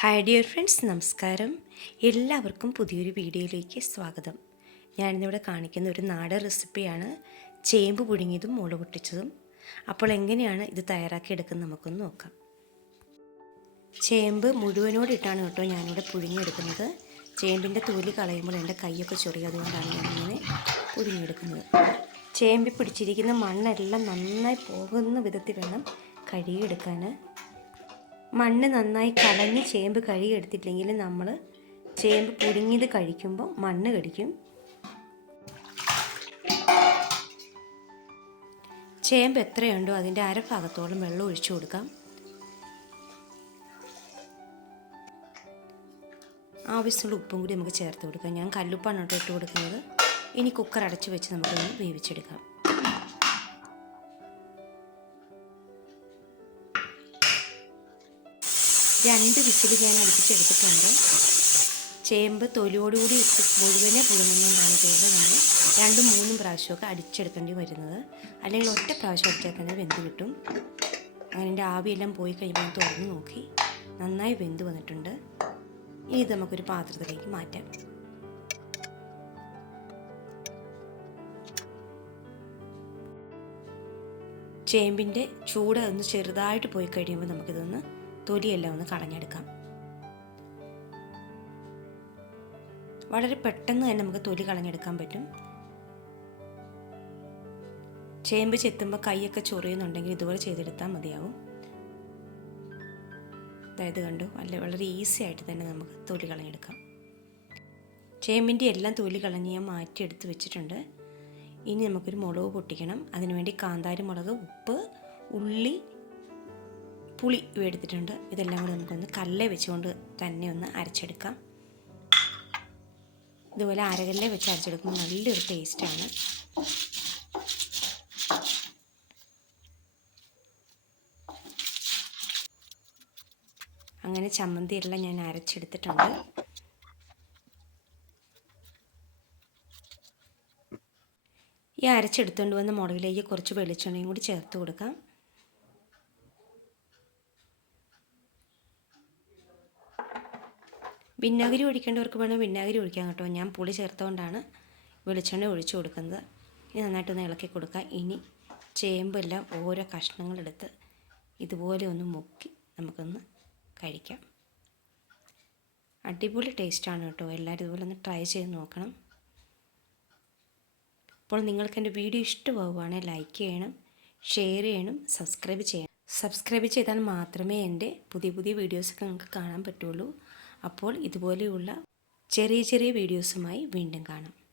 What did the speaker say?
Hi dear friends നമസ്കാരം. എല്ലാവർക്കും പുതിയൊരു വീഡിയോയിലേക്ക് സ്വാഗതം. ഞാനിന്നിവിടെ കാണിക്കുന്ന ഒരു നാടൻ റെസിപ്പിയാണ്. ചേമ്പ് പുഴുങ്ങിയതും മുളക് പൊട്ടിച്ചതും. അപ്പോൾ എങ്ങനെയാണ് ഇത് തയ്യാറാക്കി എടുക്കുന്നത് നമുക്കൊന്ന് നോക്കാം. ചേമ്പ് മുഴുവനോടിട്ടാണ് കേട്ടോ ഞാനിവിടെ പുഴുങ്ങിയെടുക്കുന്നത്. ചേമ്പിന്റെ തൊലി കളയുമ്പോൾ എന്റെ കൈയൊക്കെ ചൊറിയതുകൊണ്ടാണ് ഞാനിങ്ങനെ പുഴുങ്ങിയെടുക്കുന്നത്. ചേമ്പി പിടിച്ചിരിക്കുന്ന മണ്ണെല്ലാം നന്നായി പോകുന്ന വിധത്തിൽ വേണം കഴുകിയെടുക്കാൻ മണ്ണ് നന്നായി കളഞ്ഞ് ചേമ്പ് കഴുകിയെടുത്തിട്ടില്ലെങ്കിൽ നമ്മൾ ചേമ്പ് പുഴുങ്ങിയത് കഴിക്കുമ്പോൾ മണ്ണ് കടിക്കും. ചേമ്പ് എത്രയുണ്ടോ അതിന്റെ അരഭാഗത്തോളം വെള്ളം ഒഴിച്ചു കൊടുക്കാം. ആവശ്യമുള്ള ഉപ്പും കൂടി നമുക്ക് ചേർത്ത് കൊടുക്കാം. ഞാൻ കല്ലുപ്പാണ് കേട്ടോ ഇട്ട് കൊടുക്കുന്നത്. ഇനി കുക്കർ അടച്ചു വെച്ച് നമുക്കൊന്ന് വേവിച്ചെടുക്കാം. രണ്ട് വിസിൽ ഞാൻ അടുപ്പിച്ചെടുത്തിട്ടുണ്ട്. ചേമ്പ് തൊലിയോടുകൂടി ഇട്ട് മുഴുവനെ പുഴുങ്ങുന്നതുകൊണ്ടാണ് ഇതുപോലെ നമ്മൾ രണ്ടും മൂന്നും പ്രാവശ്യമൊക്കെ അടിച്ചെടുക്കേണ്ടി വരുന്നത്. അല്ലെങ്കിൽ ഒറ്റ പ്രാവശ്യം അടിച്ചാൽ തന്നെ വെന്ത് കിട്ടും. അങ്ങനെ ആവിയെല്ലാം പോയി കഴിയുമ്പോൾ തുറന്ന് നോക്കി. നന്നായി വെന്ത് വന്നിട്ടുണ്ട്. ഇനി ഇത് നമുക്കൊരു പാത്രത്തിലേക്ക് മാറ്റാം. ചേമ്പിന്റെ ചൂട് ഒന്ന് ചെറുതായിട്ട് പോയി കഴിയുമ്പോൾ നമുക്കിതൊന്ന് തൊലിയെല്ലാം ഒന്ന് കളഞ്ഞെടുക്കാം. വളരെ പെട്ടെന്ന് തന്നെ നമുക്ക് തൊലി കളഞ്ഞെടുക്കാൻ പറ്റും. ചേമ്പ് ചെത്തുമ്പോൾ കൈയൊക്കെ ചൊറിയുന്നുണ്ടെങ്കിൽ ഇതുപോലെ ചെയ്തെടുത്താൽ മതിയാവും. അതായത് കണ്ടു അല്ല വളരെ ഈസി ആയിട്ട് തന്നെ നമുക്ക് തൊലി കളഞ്ഞെടുക്കാം. ചേമ്പിന്റെ എല്ലാം തൊലി കളഞ്ഞ് ഞാൻ മാറ്റിയെടുത്ത് വെച്ചിട്ടുണ്ട്. ഇനി നമുക്കൊരു മുളക് പൊട്ടിക്കണം. അതിനുവേണ്ടി കാന്താരി മുളക് ഉപ്പ് ഉള്ളി പുളി എടുത്തിട്ടുണ്ട്. ഇതെല്ലാം കൂടി നമുക്കൊന്ന് കല്ലെ വെച്ചുകൊണ്ട് തന്നെ ഒന്ന് അരച്ചെടുക്കാം. ഇതുപോലെ അരകല്ലെ വെച്ച് അരച്ചെടുക്കുമ്പോൾ നല്ലൊരു ടേസ്റ്റാണ് അങ്ങനെ ചമ്മന്തി എല്ലാം ഞാൻ അരച്ചെടുത്തിട്ടുണ്ട്. ഈ അരച്ചെടുത്തുകൊണ്ട് വന്ന് മുളകിലേക്ക് കുറച്ച് വെളിച്ചെണ്ണയും കൂടി ചേർത്ത് കൊടുക്കാം. വിനാഗിരി ഒഴിക്കേണ്ടവർക്ക് വേണം വിനാഗിരി ഒഴിക്കാം കേട്ടോ. ഞാൻ പുളി ചേർത്തുകൊണ്ടാണ് വെളിച്ചെണ്ണ ഒഴിച്ചു കൊടുക്കുന്നത്. ഇനി നന്നായിട്ടൊന്ന് ഇളക്കി കൊടുക്കുക ഇനി ചേമ്പെല്ലാം ഓരോ കഷ്ണങ്ങളെടുത്ത് ഇതുപോലെ ഒന്ന് മുക്കി നമുക്കൊന്ന് കഴിക്കാം. അടിപൊളി ടേസ്റ്റാണ് കേട്ടോ. എല്ലാവരും ഇതുപോലെ ഒന്ന് ട്രൈ ചെയ്ത് നോക്കണം. അപ്പോൾ നിങ്ങൾക്ക് എന്റെ വീഡിയോ ഇഷ്ടമാവുകയാണെങ്കിൽ ലൈക്ക് ചെയ്യണം ഷെയർ ചെയ്യണം സബ്സ്ക്രൈബ് ചെയ്യണം. സബ്സ്ക്രൈബ് ചെയ്താൽ മാത്രമേ എന്റെ പുതിയ പുതിയ വീഡിയോസൊക്കെ നിങ്ങൾക്ക് കാണാൻ പറ്റുള്ളൂ. അപ്പോൾ ഇതുപോലെയുള്ള ചെറിയ ചെറിയ വീഡിയോസുമായി വീണ്ടും കാണാം.